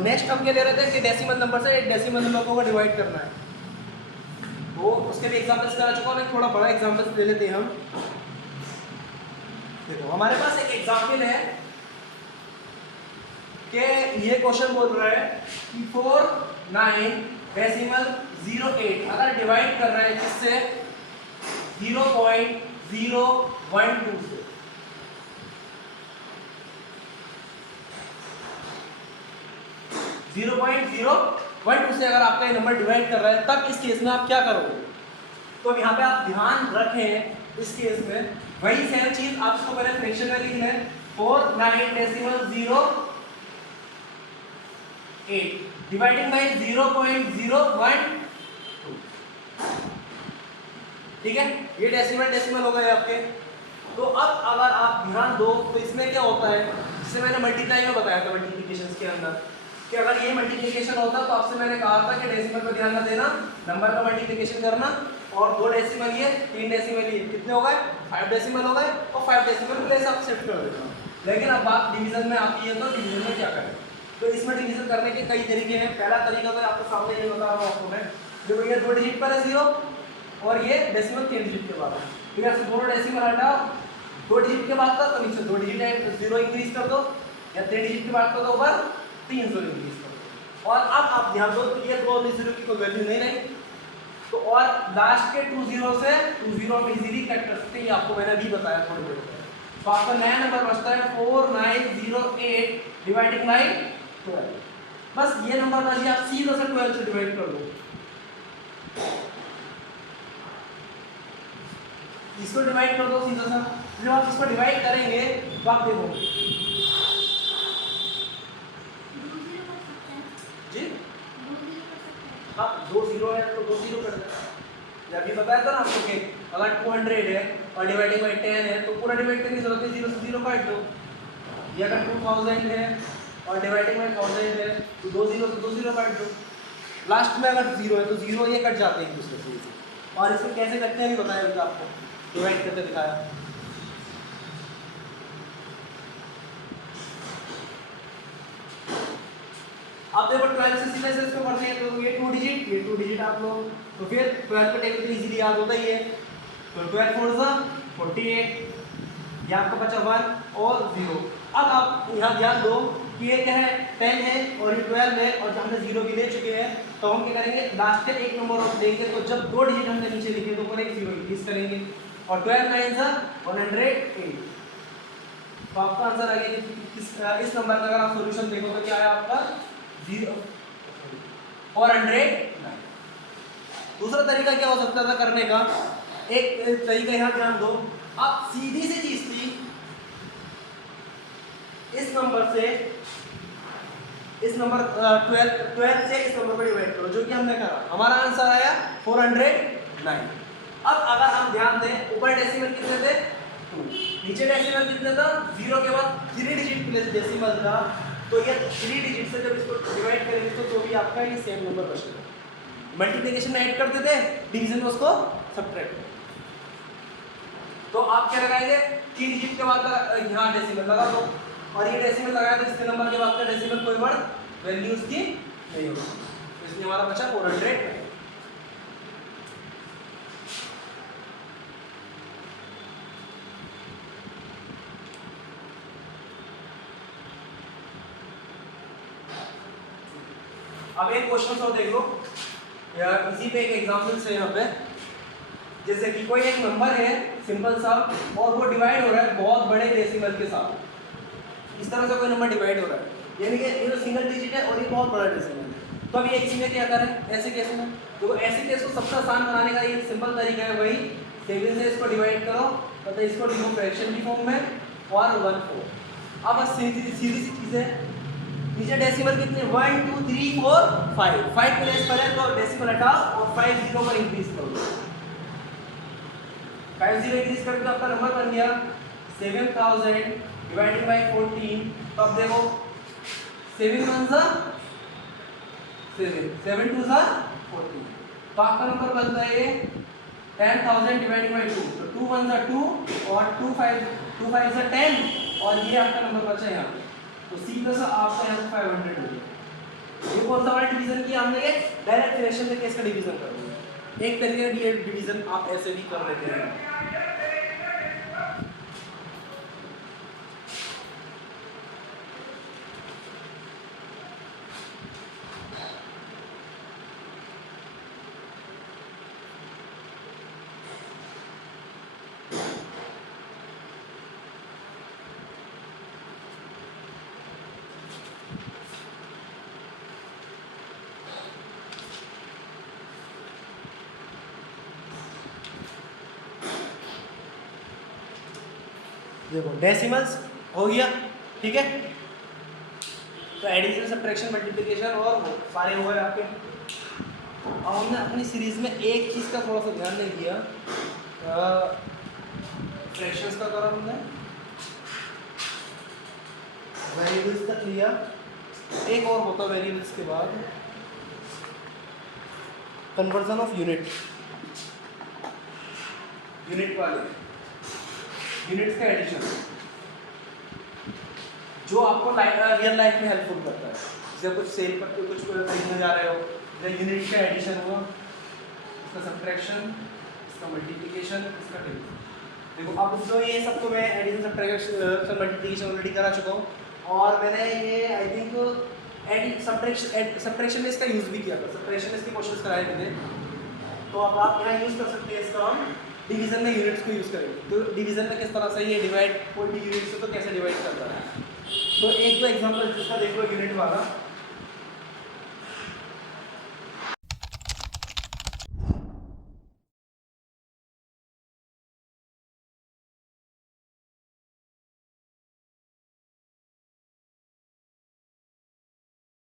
Next हम क्या ले रहे थे कि डेसिमल नंबर से डेसिमल नंबर को डिवाइड करना है, तो उसके भी एग्जांपल्स करा चुका हूँ। थोड़ा बड़ा एग्जांपल्स ले लेते हैं हम। देखो हमारे पास एक एग्जांपल है कि ये क्वेश्चन बोल रहा है कि 49.08 अगर डिवाइड कर रहा है किससे 0.012 से, zero point zero one two से अगर आपका ये नंबर डिवाइड कर रहा है, तब इस केस में आप क्या करोगे? तो यहाँ पे आप ध्यान रखें इस केस में वही सेम चीज आप इसको पहले फ्रैक्शन में लिख लें 49.08 डिवाइडिंग बाय 0.012। ठीक है, ये डेसिमल हो गए आपके। तो अब अगर आप ध्यान दो तो इसमें क्या होता है, जिसे मैंने मल्टीप्लाई में बताया था मल्टीप्लिकेशन के अंदर, कि अगर ये मल्टीप्लिकेशन होता तो आपसे मैंने कहा था कि डेसिमल पर ध्यान न देना, नंबर का मल्टीप्लिकेशन करना, और 2 डेसिमल ये 3 डेसिमल ये कितने हो गए 5 डेसिमल हो गए, और 5 डेसिमल प्लेस आप शिफ्ट कर देना। लेकिन अब बात डिवीजन में आती है, तो डिवीजन में क्या करें? तो इसमें डिवीजन करने के कई तरीके हैं। पहला तरीका तो आपको सामने ये बता रहा हूँ आपको मैं, देखो ये 2 डिजिट पर है 0 और ये डेसिमल 3 डिजिट के बाद है। ठीक है, दोनों डेसिमल हटाओ, 2 डिजिट के बाद था तो नीचे 2 डिजिट है 0 इंक्रीज कर दो, या 3 डिजिट के बाद तो ऊपर 3 0 इंक्रीज कर दो। और अब आप ध्यान दो तो ये 2 0 की कोई वैल्यू नहीं रही, तो और लास्ट के 2 0 से 2 0 हम इजीली कट कर सकते हैं, ये आपको मैंने अभी बताया थोड़ी देर पहले। तो आपका नया नंबर बचता है 4908 डिवाइडिंग बाय 12। बस ये नंबर बची, आप सीधा से 12 से डिवाइड कर दो। इसको डिवाइड कर दो सीधा सा। जब आप इसको डिवाइड करेंगे तो आप देखो जी, हाँ 2 0 है तो 2 0 कर देना। अभी बताया था ना आपको कि अगर 200 है और डिवाइडिंग बाय 10 है तो पूरा डिवाइड करने की जरूरत है, 0 से 0 काट दो। ये अगर 2000 है और डिवाइडिंग बाय 1000 है तो 2 0 से 2 0 काट दो। लास्ट में अगर 0 है तो 0 ये कट जाते हैं एक दूसरे से। और इसको कैसे करते हैं भी बताया था आपको, डिवाइड करके दिखाया। अब देखो 12 से सीधे से इसको करते हैं तो ये 2 डिजिट आप लोग, तो फिर 12 का टेबल इजीली याद होता ही है। तो 12 4 सा 48, ये आपका बचा 1 और 0। अब आप यहाँ ध्यान दो कि ये क्या है 10 है और ये 12 है, और जब हमने 0 भी ले चुके हैं तो हम क्या करेंगे लास्ट के एक नंबर और देंगे, तो जब 2 डिजिट हमने नीचे लिखे तो ऊपर एक 0 इंक्रीज करेंगे, और 12 9 सा 108। तो आपका आंसर आ गया कि इस नंबर का अगर आप सॉल्यूशन देखो तो क्या है आपका 409। दूसरा तरीका क्या हो सकता था करने का, एक तरीका यहाँ ध्यान दो, आप सीधी सी चीज थी इस नंबर से इस नंबर 12 से इस नंबर पर डिवाइड करो, जो कि हमने करा, हमारा आंसर आया 409। अब अगर हम ध्यान दें ऊपर डेसिमल कितने थे 2, नीचे डेसिमल कितने था 0 के बाद 3 डिजिट प्लेस डेसिमल था, तो ये 3 डिजिट से जब इसको डिवाइड करेंगे तो भी आपका ये सेम नंबर बचेगा। मल्टीप्लिकेशन में ऐड करते थे, डिवीजन में उसको सब्ट्रैक्ट। तो आप क्या लगाएंगे 3 डिजिट के बाद यहाँ डेसिमल लगा दो, और ये डेसिमल लगाया तो इसके नंबर के बाद का डेसिमल कोई वर्ड वैल्यू उसकी नहीं होगी, तो इसलिए हमारा बचा 400। अब एक क्वेश्चन और देख लो यार, इसी पे एक एग्जांपल से यहाँ पे, जैसे कि कोई एक नंबर है सिंपल सा और वो डिवाइड हो रहा है बहुत बड़े डेसिमल के साथ। इस तरह से कोई नंबर डिवाइड हो रहा है, यानी कि ये सिंगल डिजिट है और ये बहुत बड़ा डेसिमल है, तो अभी एक चीज़ क्या करें ऐसे केस में, तो ऐसे केस को सबसे आसान बनाने का ये सिंपल तरीका है, वही 7 से इसको डिवाइड करो, मतलब इसको लिखो फ्रैक्शन की फॉर्म में और 1/4। अब सीधी सी चीज़ है, नीचे डेसिमल कितने 1 2 3 4 5 प्लेस पर है तो डेसिमल हटाओ और 5 0 पर इंक्रीज करो। 5 0 इंक्रीज करके तो आपका नंबर बन गया 7000 डिवाइडेड बाय 14। तो अब देखो 7 1 सा 7 7 2 सा 14, तो आपका नंबर बनता है 10,000 डिवाइडेड बाय 2, तो 2 1 सा 2 और 2 5 सा 10, और ये आपका नंबर बचा यहाँ, तो सीधा सा आपका यहाँ 500 हो गया। ये कौन सा वाला डिवीजन किया हमने? ये डायरेक्ट फ्रैक्शन से कैसे डिवीजन कर दिया। एक तरीके का ये डिवीजन आप ऐसे भी कर लेते हैं। देखो डेसिमल्स हो गया, ठीक है। तो एडिशन, सब्ट्रैक्शन, मल्टीप्लिकेशन और सारे हो गए आपके। अब हमने अपनी सीरीज में एक चीज़ का थोड़ा सा ध्यान नहीं दिया, फ्रैक्शंस का करा हमने, वेरिएबल्स तक लिया, एक और होता वेरिएबल्स के बाद कन्वर्जन ऑफ यूनिट, यूनिट वाले यूनिट्स का एडिशन, जो आपको रियल लाइफ में हेल्पफुल करता है। जैसे कुछ सेल करते हो, कुछ खरीदने जा रहे हो, या यूनिट का एडिशन हुआ, इसका सब्ट्रैक्शन, इसका मल्टीप्लिकेशन, इसका डिवीजन। देखो अब जो ये सब तो मैं एडिशन, सब्ट्रैक्शन, मल्टीप्लिकेशन ऑलरेडी करा चुका हूँ, और मैंने ये आई थिंक सब्ट्रैक्शन में इसका यूज़ भी किया था, सब्ट्रैक्शन में इसके क्वेश्चंस कराए थे। तो अब आप यहाँ यूज़ कर सकते हैं इसका, हम डिवीजन में यूनिट्स को यूज़ करेंगे। तो डिवीजन में किस तरह से ये डिवाइड, कोई भी यूनिट से तो कैसे डिवाइड करता है। तो एक दो एग्जांपल जिसका देख लो यूनिट वाला,